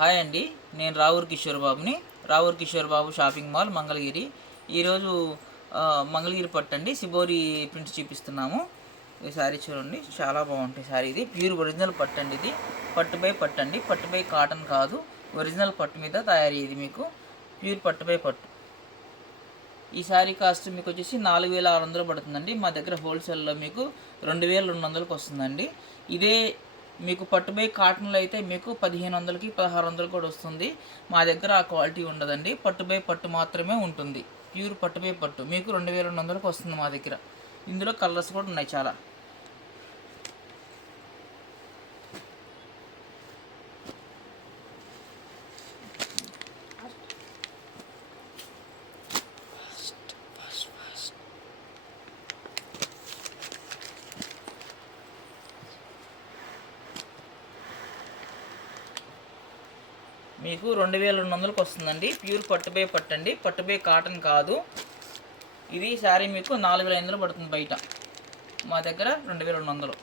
Hi అండి, నేను రావూర్ కిషోర్ బాబుని. రావూర్ కిషోర్ బాబు షాపింగ్ మాల్, మంగళగిరి. ఈరోజు మంగళగిరి పట్టు అండి, సిబోరి ప్రింట్ చూపిస్తున్నాము. ఈ శారీ చూడండి, చాలా బాగుంటాయి శారీ. ఇది ప్యూర్ ఒరిజినల్ పట్టు అండి. ఇది పట్టు బై పట్టు అండి, పట్టు బై కాటన్ కాదు, ఒరిజినల్ పట్టు మీద తయారయ్యేది. మీకు ప్యూర్ పట్టు బై పట్టు. ఈ శారీ కాస్ట్ మీకు వచ్చేసి 4600 పడుతుందండి. మా దగ్గర హోల్సేల్లో మీకు 2200కి వస్తుందండి. ఇదే మీకు పట్టు బై కాటన్లో అయితే మీకు 1500కి 1600 కూడా వస్తుంది. మా దగ్గర ఆ క్వాలిటీ ఉండదండి, పట్టు బై పట్టు మాత్రమే ఉంటుంది. ప్యూర్ పట్టు బై పట్టు మీకు 2200కి వస్తుంది మా దగ్గర. ఇందులో కలర్స్ కూడా ఉన్నాయి చాలా. మీకు 2200కి వస్తుందండి. ప్యూర్ పట్టు బై పట్టు అండి, పట్టు బై కాటన్ కాదు. ఇది శారీ మీకు 4500 పడుతుంది బయట, మా దగ్గర 2200.